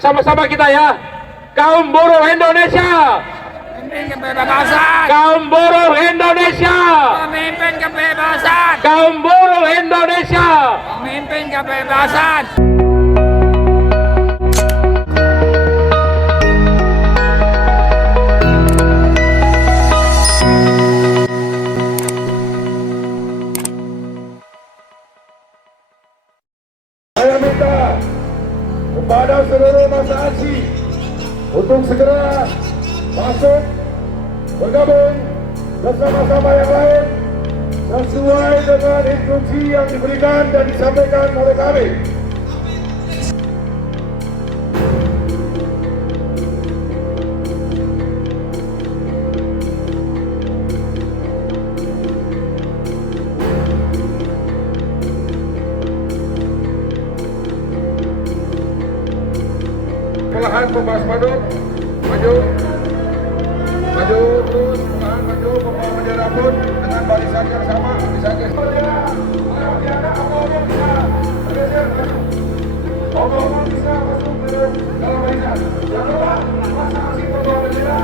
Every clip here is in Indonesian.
sama-sama kita ya. Kaum buruh Indonesia, Pemimpin kebebasan. kaum buruh Indonesia, Pemimpin kebebasan. kaum buruh Indonesia. Pemimpin kebebasan. Saya minta kepada seluruh masa aksi untuk segera masuk bergabung bersama-sama yang lain sesuai dengan instruksi yang diberikan dan disampaikan oleh kami. Perlahan pembahas maju, maju terus, perlahan maju, membawa bendera pun dengan barisan yang sama, barisan yang sama. Omongan bisa masuk ke dalam barisan. Jangan lupa, masa aksi membawa bendera.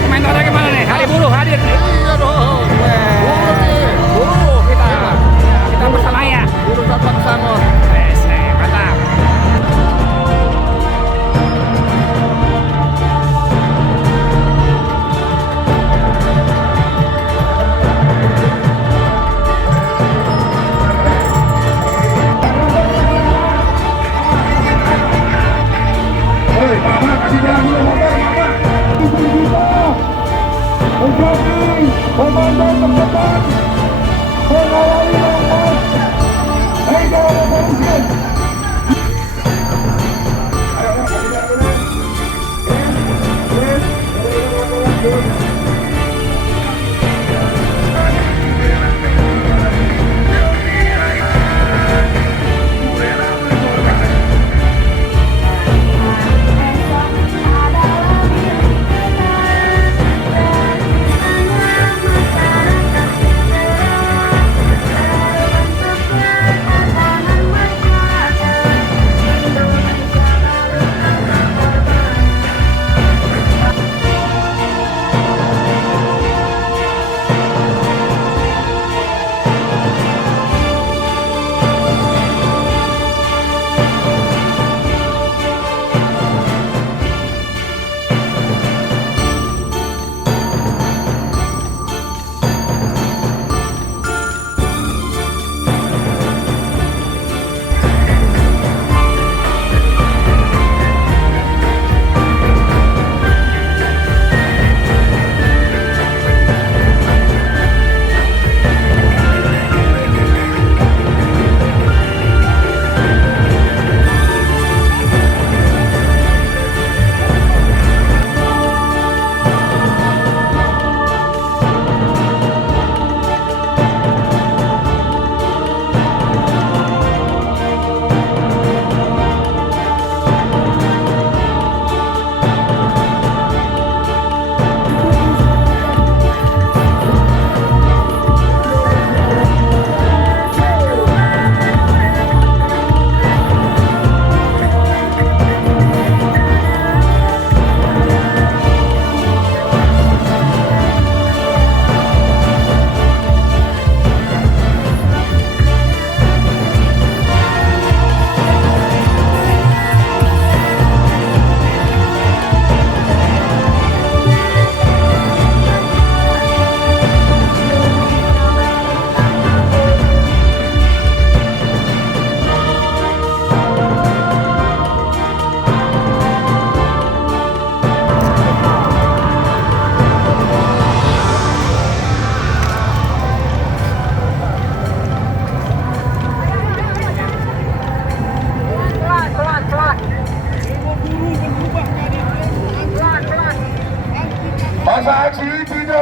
Komentarnya gimana nih? Hari Buruh hadir nih. Iya dong. Buruh kita bersama ya. Buruh tetap bersama. Mantap. Hei, Bapak kasih jalan dulu, Bapak. Ibu kita menjadi komandan terdepan mengawali langkah Mega Revolution. Ayo, kasih jalan dulu.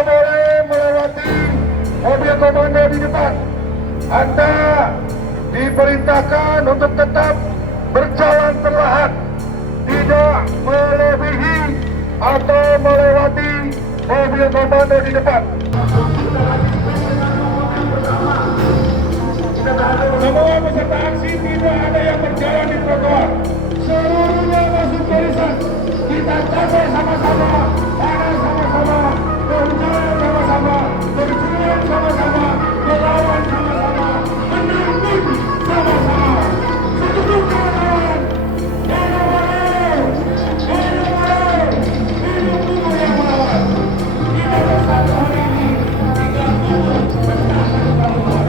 boleh melewati mobil komando di depan. Anda diperintahkan untuk tetap berjalan perlahan, tidak melebihi atau melewati mobil komando di depan. Semua peserta aksi tidak ada yang berjalan di trotoar. Seluruhnya masuk barisan. Kita capek sama-sama, panas sama-sama, berjalan sama-sama, berjuang sama-sama, melawan sama-sama, menang pun sama-sama. Setuju kawan? Hidup walau, hidup walau, hidup tubuh yang melawan. Kita bersatu hari ini, tinggal tunggu menang sama-sama.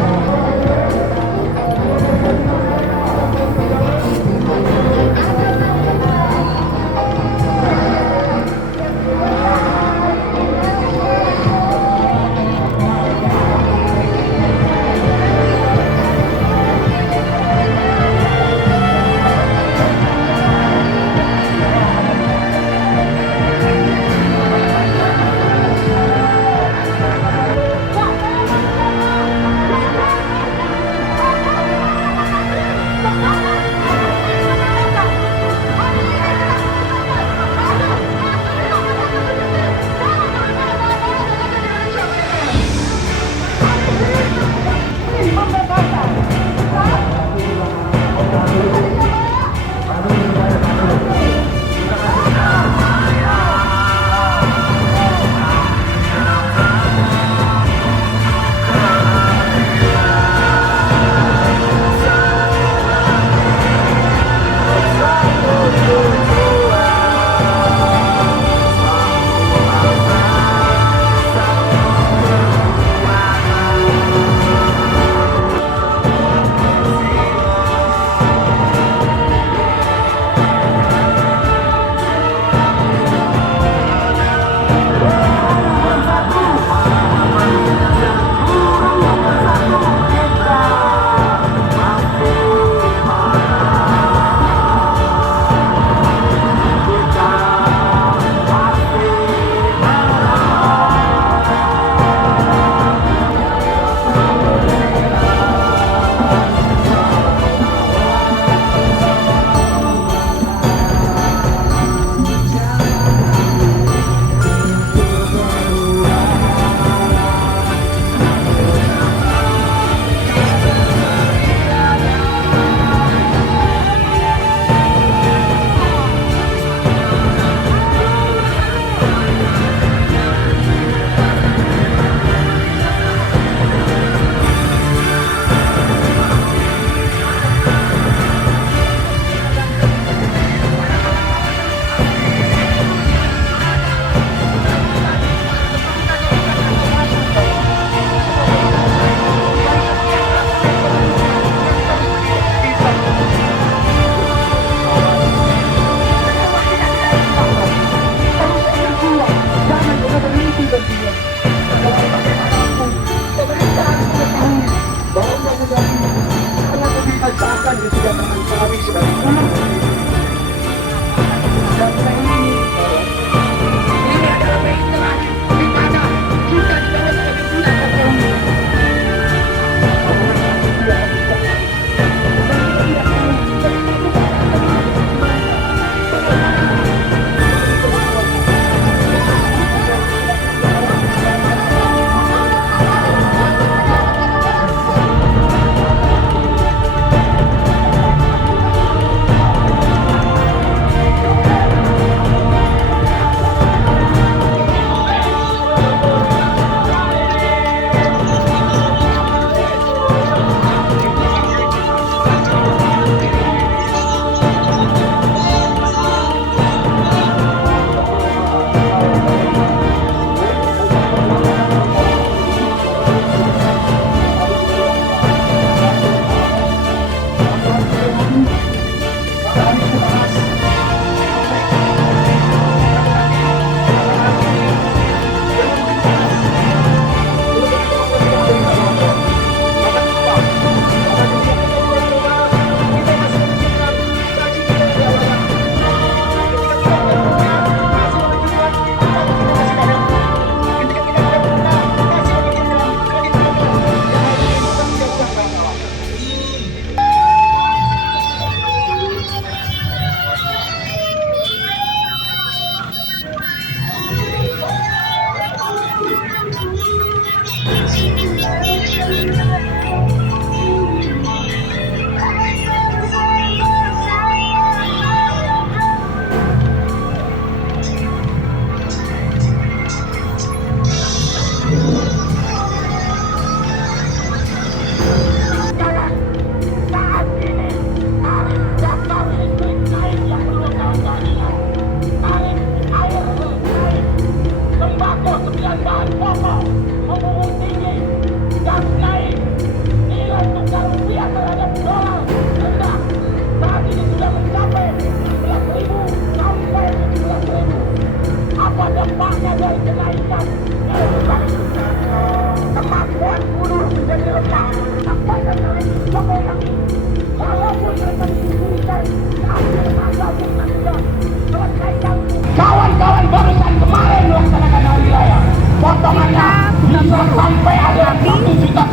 Kawan-kawan barusan kemarin melaksanakan hari raya, potongannya bisa sampai ada 1,5 juta.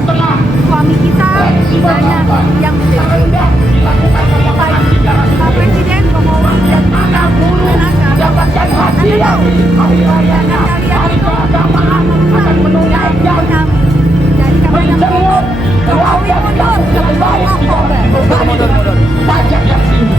Suami kita banyak yang Terendah dilakukan pemotongan 300 Pak Presiden Jokowi dan mana buruh dapatkan hadiah hari rayanya, hari keagamaan akan menunaikan menjenguk keluarga yang lebih baik dibanding pajak yang tinggi.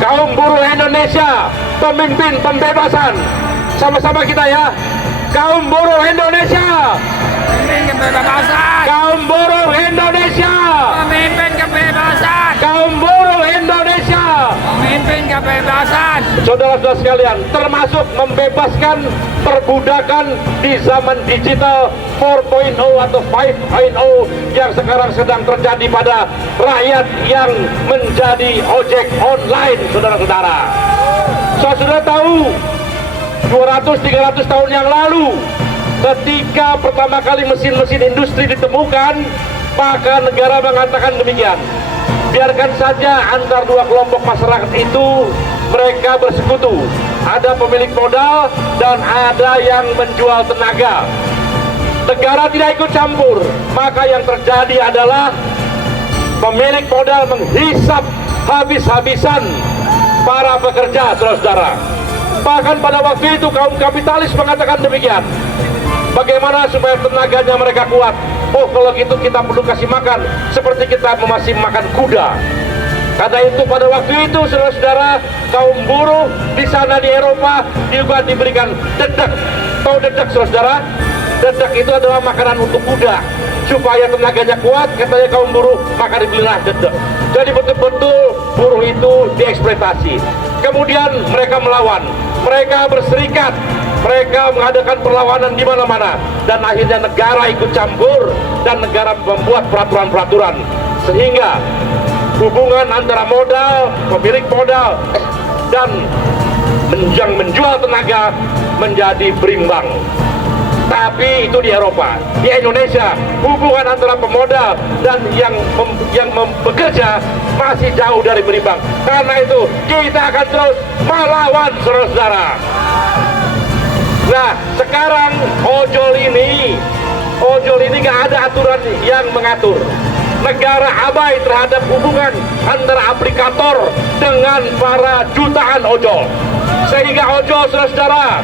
Kaum buruh Indonesia, pemimpin pembebasan, sama-sama kita ya. Kaum buruh Indonesia, Pemimpin kebebasan. kaum buruh Indonesia, Pemimpin kebebasan. kaum buruh Indonesia. Pemimpin kebebasan. Saudara-saudara sekalian, termasuk membebaskan perbudakan di zaman digital 4.0 atau 5.0 yang sekarang sedang terjadi pada rakyat yang menjadi ojek online, saudara-saudara. Saudara tahu 200-300 tahun yang lalu ketika pertama kali mesin-mesin industri ditemukan, maka negara mengatakan demikian, biarkan saja antar dua kelompok masyarakat itu mereka bersekutu, ada pemilik modal dan ada yang menjual tenaga. Negara tidak ikut campur, maka yang terjadi adalah pemilik modal menghisap habis-habisan para pekerja, saudara-saudara. Bahkan pada waktu itu kaum kapitalis mengatakan demikian, bagaimana supaya tenaganya mereka kuat? Oh, kalau gitu kita perlu kasih makan seperti kita masih makan kuda. Karena itu pada waktu itu, saudara-saudara, kaum buruh di sana di Eropa juga diberikan dedek. Tahu dedek, saudara-saudara? Dedek itu adalah makanan untuk kuda. Supaya tenaganya kuat, katanya kaum buruh, maka dibelilah dedek. Jadi betul-betul buruh itu dieksploitasi. Kemudian mereka melawan, mereka berserikat, mereka mengadakan perlawanan di mana-mana, dan akhirnya negara ikut campur dan negara membuat peraturan-peraturan sehingga hubungan antara modal, pemilik modal dan yang menjual tenaga menjadi berimbang. Tapi itu di Eropa. Di Indonesia, hubungan antara pemodal dan yang bekerja masih jauh dari berimbang. Karena itu kita akan terus melawan, saudara-saudara. Nah, sekarang ojol ini nggak ada aturan yang mengatur. Negara abai terhadap hubungan antara aplikator dengan para jutaan ojol, sehingga ojol, saudara-saudara,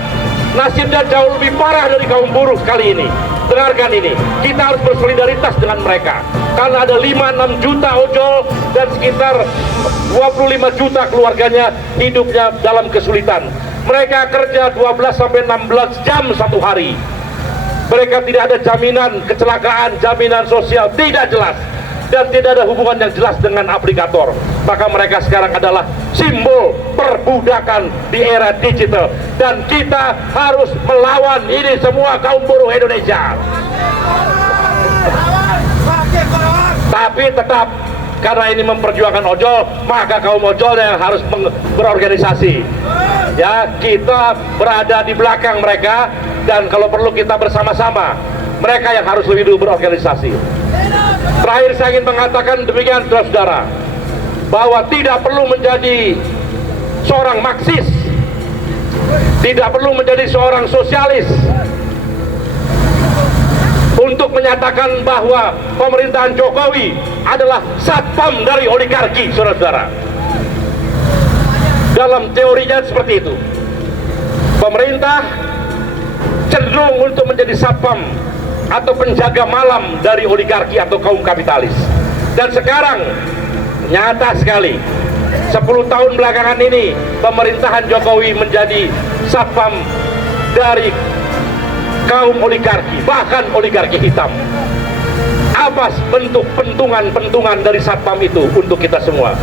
nasibnya jauh lebih parah dari kaum buruh kali ini. Dengarkan ini, kita harus bersolidaritas dengan mereka. karena ada 5-6 juta ojol dan sekitar 25 juta keluarganya hidupnya dalam kesulitan. Mereka kerja 12-16 jam satu hari. Mereka tidak ada jaminan kecelakaan, jaminan sosial tidak jelas, dan tidak ada hubungan yang jelas dengan aplikator. Maka mereka sekarang adalah simbol perbudakan di era digital, dan kita harus melawan ini semua, kaum buruh Indonesia. Tapi tetap, karena ini memperjuangkan ojol, maka kaum ojol yang harus berorganisasi. Ya, kita berada di belakang mereka, dan kalau perlu kita bersama-sama. Mereka yang harus lebih dulu berorganisasi. Terakhir saya ingin mengatakan demikian, saudara, bahwa tidak perlu menjadi seorang Marxis, tidak perlu menjadi seorang sosialis untuk menyatakan bahwa pemerintahan Jokowi adalah satpam dari oligarki, saudara-saudara. Dalam teorinya seperti itu. Pemerintah cenderung untuk menjadi satpam atau penjaga malam dari oligarki atau kaum kapitalis. Dan sekarang nyata sekali, 10 tahun belakangan ini pemerintahan Jokowi menjadi satpam dari kaum oligarki, bahkan oligarki hitam. Apa bentuk pentungan-pentungan dari satpam itu untuk kita semua?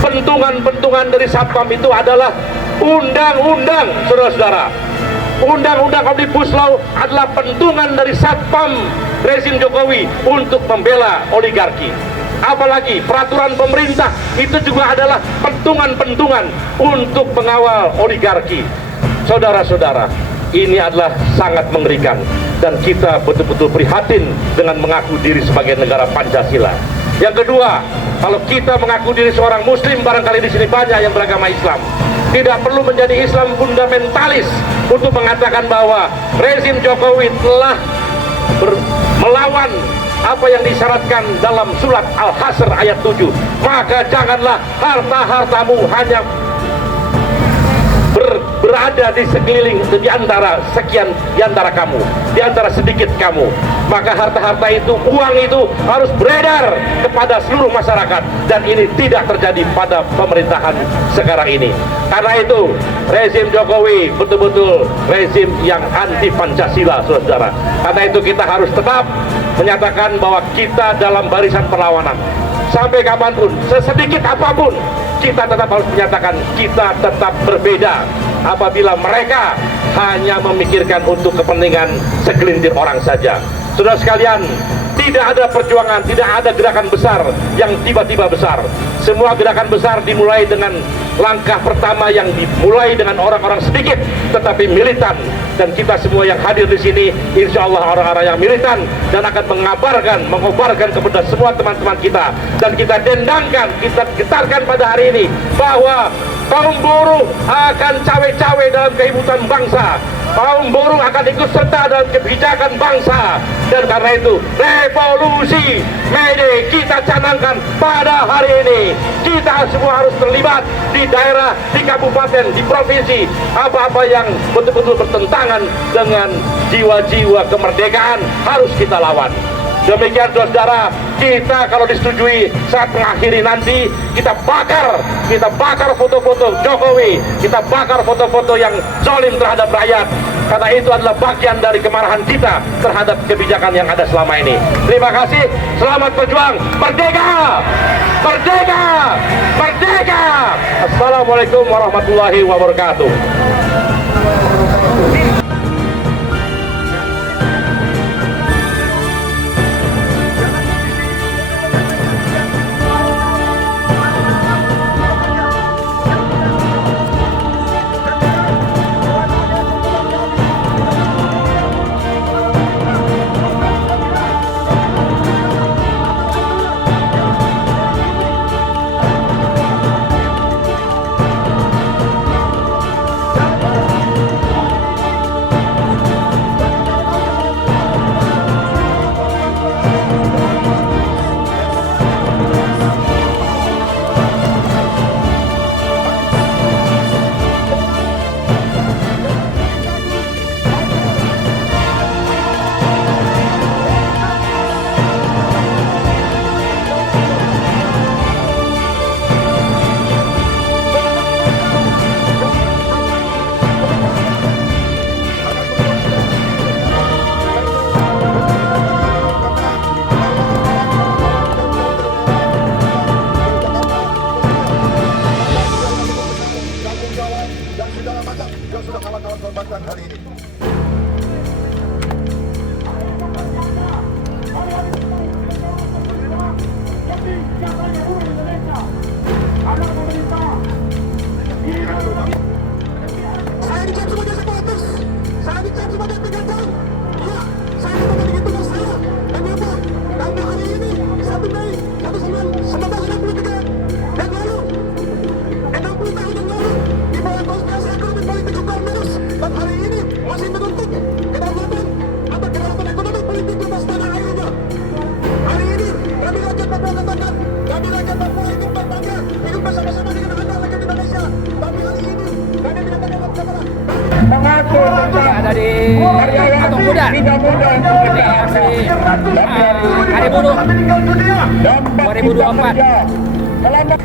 Pentungan-pentungan dari satpam itu adalah undang-undang, saudara-saudara. Undang-undang Omnibus Law adalah pentungan dari satpam rezim Jokowi untuk membela oligarki. Apalagi peraturan pemerintah itu juga adalah pentungan-pentungan untuk mengawal oligarki. Saudara-saudara, ini adalah sangat mengerikan, dan kita betul-betul prihatin dengan mengaku diri sebagai negara Pancasila. Yang kedua, kalau kita mengaku diri seorang Muslim, barangkali di sini banyak yang beragama Islam. Tidak perlu menjadi Islam fundamentalis untuk mengatakan bahwa rezim Jokowi telah melawan apa yang disyaratkan dalam surat Al-Hasr ayat 7. Maka janganlah harta-hartamu hanya berada di sekeliling, di antara sekian, di antara kamu, di antara sedikit kamu. Maka harta-harta itu, uang itu harus beredar kepada seluruh masyarakat, dan ini tidak terjadi pada pemerintahan sekarang ini. Karena itu rezim Jokowi betul-betul rezim yang anti Pancasila, saudara. Karena itu kita harus tetap menyatakan bahwa kita dalam barisan perlawanan sampai kapanpun, sesedikit apapun, kita tetap harus menyatakan kita tetap berbeda apabila mereka hanya memikirkan untuk kepentingan segelintir orang saja. Saudara sekalian, tidak ada perjuangan, tidak ada gerakan besar yang tiba-tiba besar. Semua gerakan besar dimulai dengan langkah pertama yang dimulai dengan orang-orang sedikit tetapi militan. Dan kita semua yang hadir di sini, insya Allah orang-orang yang militan dan akan mengobarkan kepada semua teman-teman kita. Dan kita dendangkan, kita getarkan pada hari ini bahwa kaum buruh akan cawe-cawe dalam kehidupan bangsa. Kaum buruh akan ikut serta dalam kebijakan bangsa. Dan karena itu revolusi Mede kita canangkan pada hari ini. Kita semua harus terlibat di daerah, di kabupaten, di provinsi. Apa-apa yang betul-betul bertentangan dengan jiwa-jiwa kemerdekaan harus kita lawan. Demikian saudara, kita kalau disetujui saat mengakhiri nanti, kita bakar foto-foto Jokowi, kita bakar foto-foto yang zalim terhadap rakyat, karena itu adalah bagian dari kemarahan kita terhadap kebijakan yang ada selama ini. Terima kasih, selamat berjuang, merdeka, merdeka, merdeka. Assalamualaikum warahmatullahi wabarakatuh. muda. Tidak mudah untuk kita Aksi hadapi. Hari Buruh Meninggal dunia. 2024. Selamat.